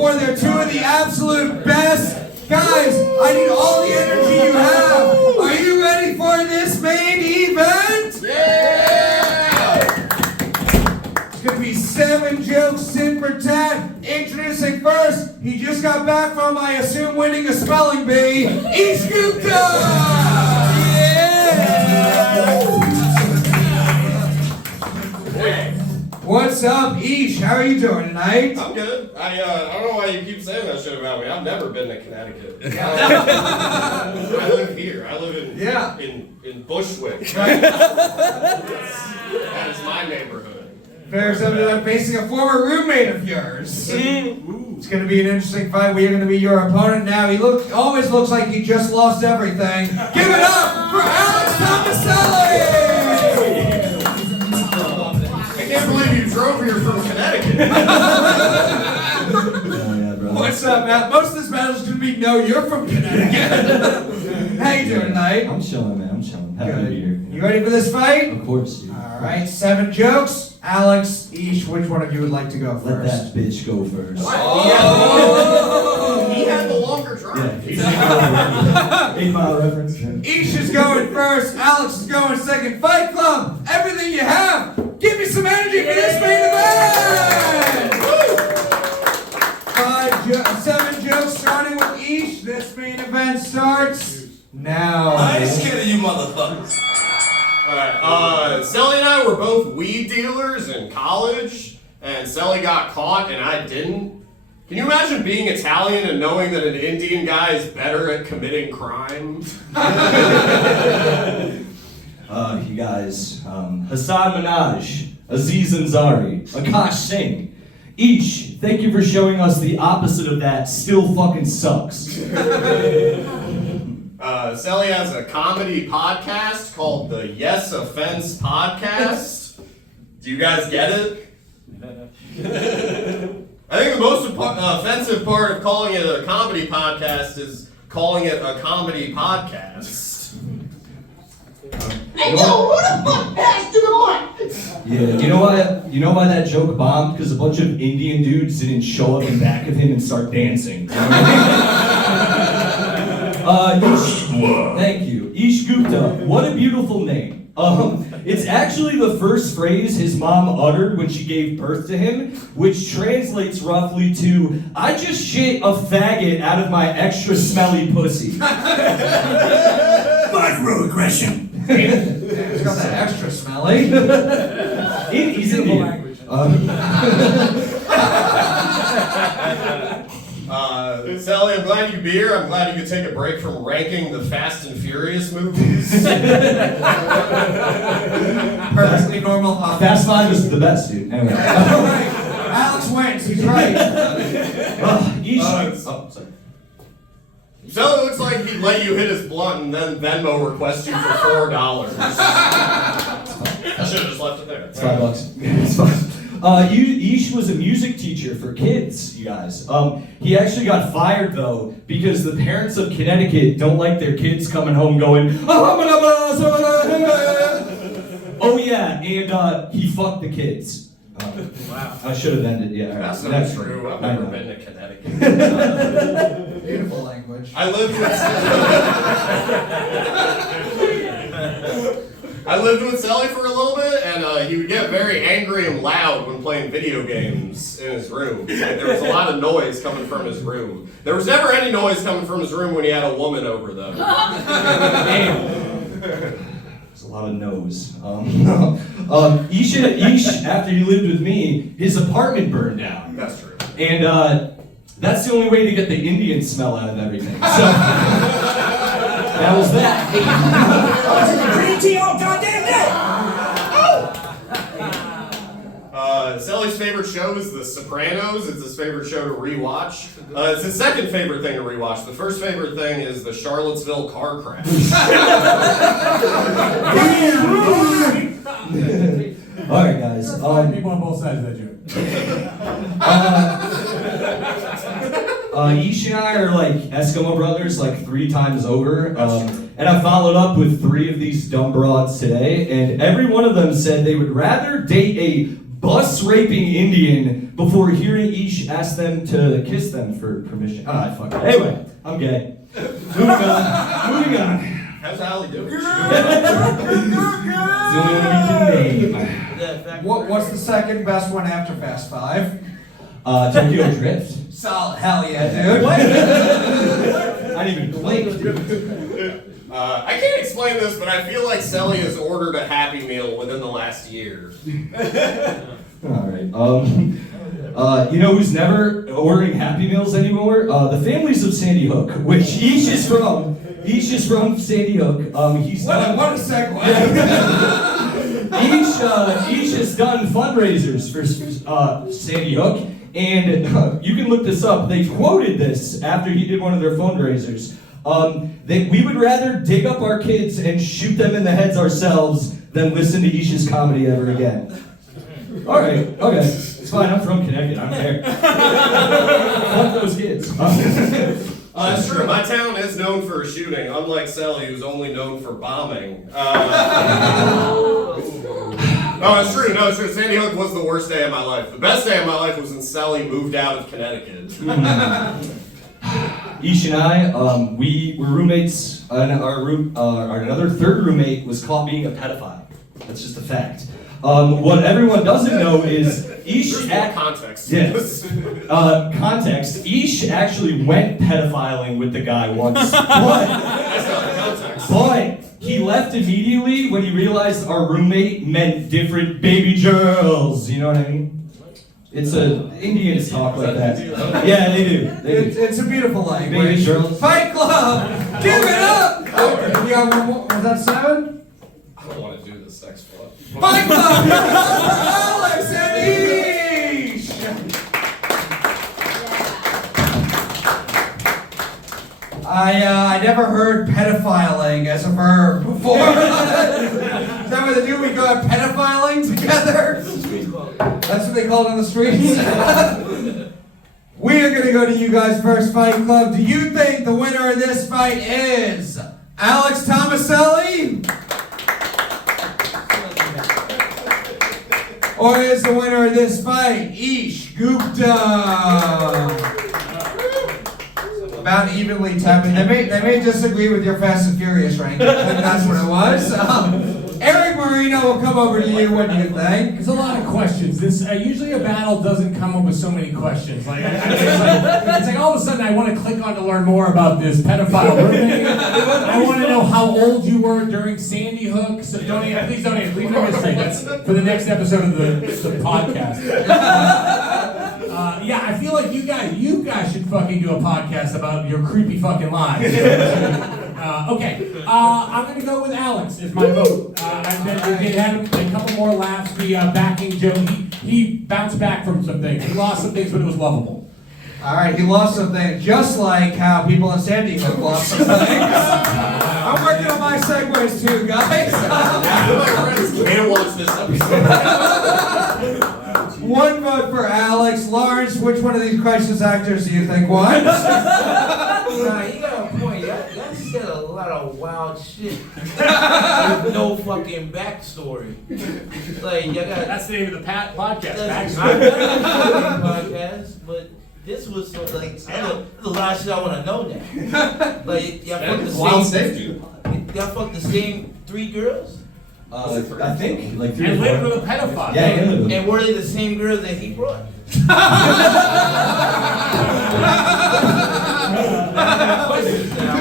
before. They're two of the absolute best. Guys, I need all the energy you have. Are you ready for this main event? Yeah! It's going to be 7 jokes, tit for tat. Introducing first, he just got back from, I assume, winning a spelling bee, Erik Gupta! Yeah! What's up, Ish? How are you doing tonight? I'm good. I don't know why you keep saying that shit about me. I've never been to Connecticut. I live here. I live in Bushwick. That is my neighborhood. Fair something I'm facing a former roommate of yours. It's going to be an interesting fight. We are going to be your opponent now. He always looks like he just lost everything. Give it up for Alex Tomaselli! I can't believe you drove here from Connecticut. What's up, Matt? Most of this battle is going to be no, you're from Connecticut. How you doing tonight? I'm chilling, man. I'm chilling. Happy to be here. You ready for this fight? Of course, dude. All right, 7 jokes. Alex, Ish, which one of you would like to go Let first? that bitch go first. Oh! He had the longer drive. Yeah. 8 Mile reference. Ish is going first. Alex is going second. Fight Club, everything you have. Give me some energy for this main event. 7 jokes starting with Ish. This main event starts now. I ain't scared of you motherfuckers. Alright, Sally and I were both weed dealers in college, and Sally got caught and I didn't. Can you imagine being Italian and knowing that an Indian guy is better at committing crime? You guys, Hassan Minaj, Aziz Ansari, Akash Singh. Each, thank you for showing us the opposite of that still fucking sucks. Sally has a comedy podcast called the Yes Offense Podcast. Do you guys get it? I think the most offensive part of calling it a comedy podcast is calling it a comedy podcast. Hey, yo, who the fuck passed to the mic? Yeah, you know why that joke bombed? Because a bunch of Indian dudes didn't show up in back of him and start dancing. Thank you. Erik Gupta, what a beautiful name. It's actually the first phrase his mom uttered when she gave birth to him, which translates roughly to, I just shit a faggot out of my extra smelly pussy. Microaggression. It's got that extra smelly. He's Indian. Sally, I'm glad you'd be here. I'm glad you could take a break from ranking the Fast and Furious movies. Perfectly normal. Fast 5 is the best, dude. Anyway. Alex wins. He's right. Sorry. Sally looks like he'd let you hit his blunt and then Venmo request you for $4. I should have just left it there. It's $5. It's fine. Ish was a music teacher for kids, you guys. He actually got fired, though, because the parents of Connecticut don't like their kids coming home going, oh yeah, and he fucked the kids. Wow. I should have ended, yeah. That's not true. I've never been to Connecticut. Beautiful language. I lived with Sally for a little bit, and he would get very angry and loud when playing video games in his room. Like, there was a lot of noise coming from his room. There was never any noise coming from his room when he had a woman over, though. There's a lot of no's. Ish, after he lived with me, his apartment burned down. That's true. And that's the only way to get the Indian smell out of everything. So that was that. Green tea all goddamn day. Sally's favorite show is The Sopranos. It's his favorite show to rewatch. It's his second favorite thing to rewatch. The first favorite thing is the Charlottesville car crash. All right, guys. People on both sides of that joke. Ish and I are like Eskimo brothers, like 3 times over. And I followed up with 3 of these dumb broads today, and every one of them said they would rather date a bus raping Indian before hearing Ish ask them to kiss them for permission. Ah, fuck it. Anyway, I'm gay. Moving on. How's Allie doing? It's the only one we can name. What's the second best one after Fast 5? Tokyo Drift. Solid. Hell yeah, dude. I didn't even blink. I can't explain this, but I feel like Sally has ordered a Happy Meal within the last year. Alright, you know who's never ordering Happy Meals anymore? The families of Sandy Hook, which Ish is from. Ish is from Sandy Hook. He's What a segue. Ish has done fundraisers for Sandy Hook, and you can look this up. They quoted this after he did one of their fundraisers. That we would rather dig up our kids and shoot them in the heads ourselves than listen to Ish's comedy ever again. All right, okay, it's fine. I'm from Connecticut. I don't care. Fuck those kids. It's true. My town is known for shooting, unlike Sally, who's only known for bombing. No, it's true. No, it's true. Sandy Hook was the worst day of my life. The best day of my life was when Sally moved out of Connecticut. Ish and I, we were roommates, and our another third roommate was caught being a pedophile. That's just a fact. What everyone doesn't know is Ish. There's more context. Yes. Context. Ish actually went pedophiling with the guy once, That's not the context. but he left immediately when he realized our roommate meant different baby girls. You know what I mean? It's Indians talk like that. Yeah, they do. It's a beautiful language. Baby girls. Fight Club! Give it up! Oh, you got one more? Was that 7? I don't want to do this next one. Fight Club! Alex and Ish! I never heard pedophiling as a verb before. Is that what they do? We go out pedophiling together? That's what they call it on the streets. We are going to go to you guys first, Fight Club. Do you think the winner of this fight is Alex Tomaselli? Or is the winner of this fight Ish Gupta? About evenly tapping. They may disagree with your Fast and Furious ranking. That's what it was. Erik Marino, will come over to you. What do you think? There's a lot of questions. This usually a battle doesn't come up with so many questions. It's like all of a sudden I want to click on to learn more about this pedophile roommate. I want to know how old you were during Sandy Hook. So please don't leave no mystery. That's for the next episode of the podcast. Yeah, I feel like you guys should fucking do a podcast about your creepy fucking lives. Okay, I'm gonna go with Alex as my vote. They had a couple more laughs. The backing Joe, he bounced back from some things. He lost some things, but it was lovable. All right, he lost some things, just like how people in Sandy Hook lost some things. I'm working on my segues too, guys. My friends can't watch this episode. One vote for Alex. Lawrence, which one of these crisis actors do you think won? Nah, you got a point. Y'all said a lot of wild shit with no fucking backstory. Like, y'all got. That's the name of the podcast. That's podcast, but this was so, like, there's a lot of shit I want to know now. Like, y'all fucked the Wild same. safety. Y'all fucked the same 3 girls, I think like 3 And or 4. lived with a pedophile. Yeah, and lived with and were they the same girls that he brought?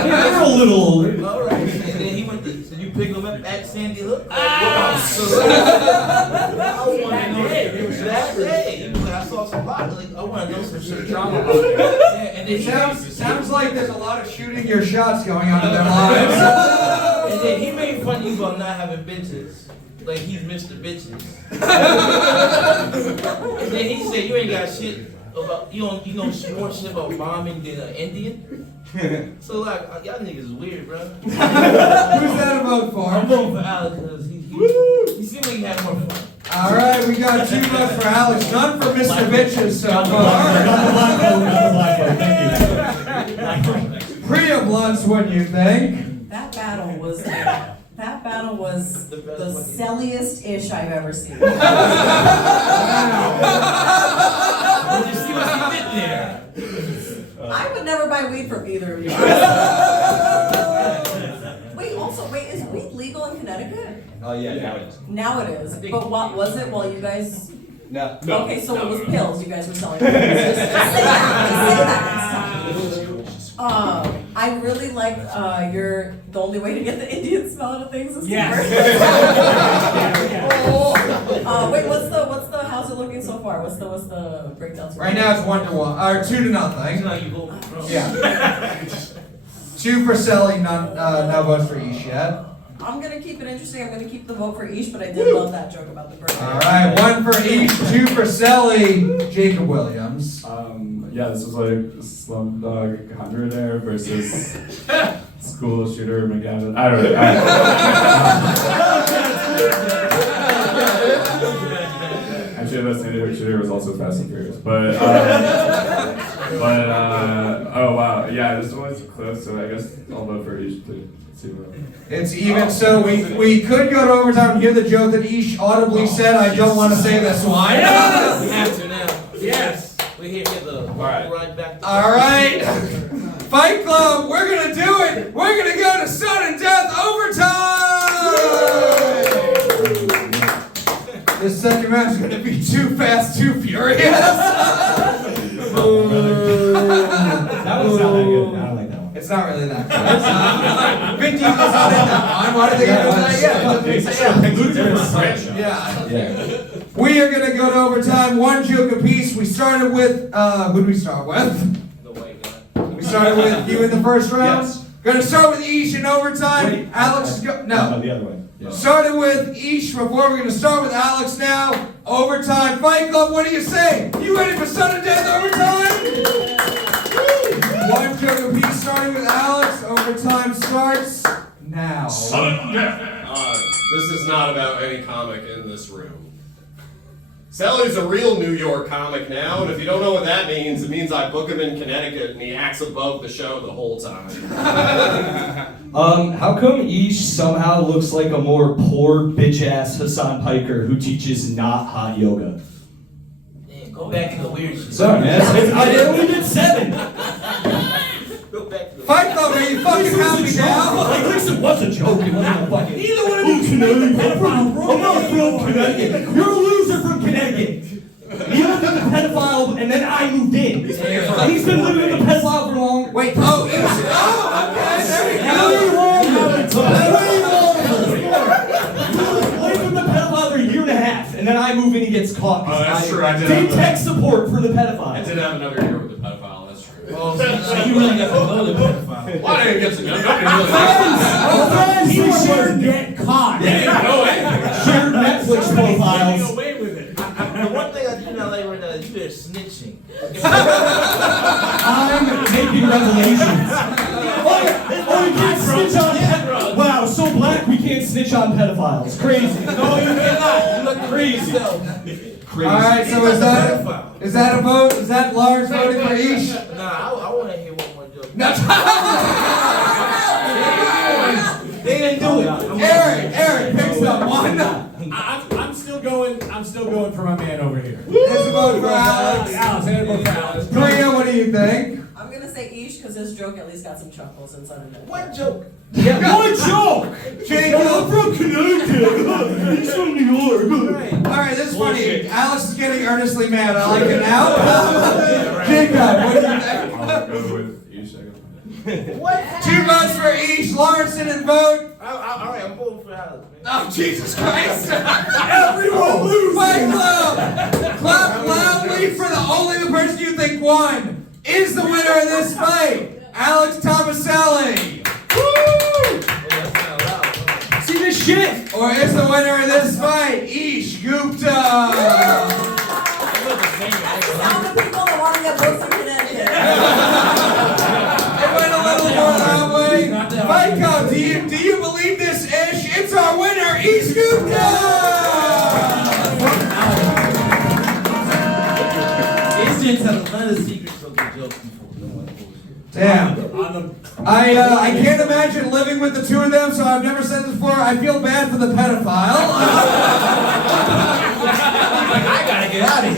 They're a little older. All right, and then he went to. So you picked him up at Sandy Hook? I want to know that day. I saw some bodies. Like, I want to know some shit. Drama about it. Yeah, and then It sounds like there's a lot of shooting your shots going on in their lives. And then he made fun of you about not having bitches. Like he's Mr. Bitches. And then he said you ain't got shit about you know more shit about bombing than an Indian. So like y'all niggas is weird, bro. Who's that a vote for? I'm voting for Alex because he seemed like he had more fun. All right, we got 2 votes for Alex, none for Mr. Bitches so far. Thank you. Priya Blunts, what do you think? That battle battle was the silliest ish I've ever seen. Did you see what he did there? I would never buy weed from either of you. Wait, is weed legal in Connecticut? Oh yeah, now it is. Now it is. But what was it while you guys? No. Okay, so it was pills you guys were selling. Just say that next time. I really like your the only way to get the Indian smell out of things is Yes. Wait, what's the how's it looking so far? What's the breakdown? Right now it's 1-1, or 2-0. Yeah. 2 for Selly, no votes for Ish yet. I'm gonna keep it interesting. I'm gonna keep the vote for Ish, but I did love that joke about the bird. All right, 1 for Ish, 2 for Selly. Jacob Williams. Yeah, this was like Slumdog Millionaire versus School Shooter McGavin. I don't know. Actually, that Sandy Shooter was also Fast and Furious, but oh wow, yeah, this one's close, so I guess I'll vote for each to see what. It's even, so we could go to overtime and hear the joke that Ish audibly said, I don't want to say this one. We have to now. Yes. We hear the right back. All right. Fight Club, we're going to do it. We're going to go to sudden death overtime. This second round is going to be too fast, too furious. That was not that good. I don't like that one. It's not really that good. Vin Diesel's not in that one. Why did they get that? Yeah. We are going to go to overtime. 1 joke apiece. We started with, who did we start with? The white guy. We started with you in the first round. Yes. Going to start with Ish in overtime. Wait, Alex is no. The other way. Yeah. Started with Ish before. We're going to start with Alex now. Overtime. Fight Club, what do you say? You ready for sudden death overtime? 1 joke apiece starting with Alex. Overtime starts now. Sudden death. This is not about any comic in this room. Sally's a real New York comic now, and if you don't know what that means, it means I book him in Connecticut and he acts above the show the whole time. How come Ish somehow looks like a more poor bitch-ass Hassan Piker who teaches not hot yoga? Man, go back to the weird shit. Sorry, man. I only did 7. Go back to the Fight Club, are you fucking happy now? Like, listen, what's a joke? It wasn't a fucking. Neither one of you should be pedophile. I'm not from Connecticut. You're a loser from Connecticut. You lived with a pedophile, and then I moved in. He's been living with a pedophile for long. Wait, okay, there we go. Lived with the pedophile for a year and a half, and then I move in, he gets caught. Oh, that's true. I did Did have tech support for the pedophile. I did have another year with the pedophile, that's true. Oh, so you really got to know the pedophile. Why didn't get to know? Nobody really He should get caught. didn't know anything. Shared Netflix profiles. away with it. The one thing I do not like right now is you're snitching. I'm making revelations. Oh, you can't snitch on pedophiles. Wow, so black we can't snitch on pedophiles. Crazy. No, you cannot. You look Crazy. All right, so is that a vote? Is that Lars voting for Ish? Nah, I want to hear one more joke. No. They didn't do it. Eric picks up 1. I'm still going for my man over here. There's a vote for Alex. Alex, and a vote for Alex. Priya, what do you think? I'm gonna say Ish because his joke at least got some chuckles and sudden death. One joke. Yeah, one joke! Jacob. I'm from Connecticut. He's from New York. All right, this is funny. Alex is getting earnestly mad. I like it now. Jacob, what do you think? I'll go with each second. What? 2 votes for Ish. Lars didn't vote. All right, I'm voting for Alex, man. Oh, Jesus Christ. Everyone lose. Fight Club. Clap loudly for the person you think won is the winner of this fight, Alex Tomaselli. See this shit? Or is the winner of this fight, Ish Gupta. All the people that want to get votes in Connecticut. It went a little more that way. Fight Club, do you believe this, Ish? It's our winner, Ish Gupta! He's didn't tell a lot of secrets of the jokes before. Damn. On I can't imagine living with the two of them, so I've never said this before. I feel bad for the pedophile. I gotta get out of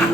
here.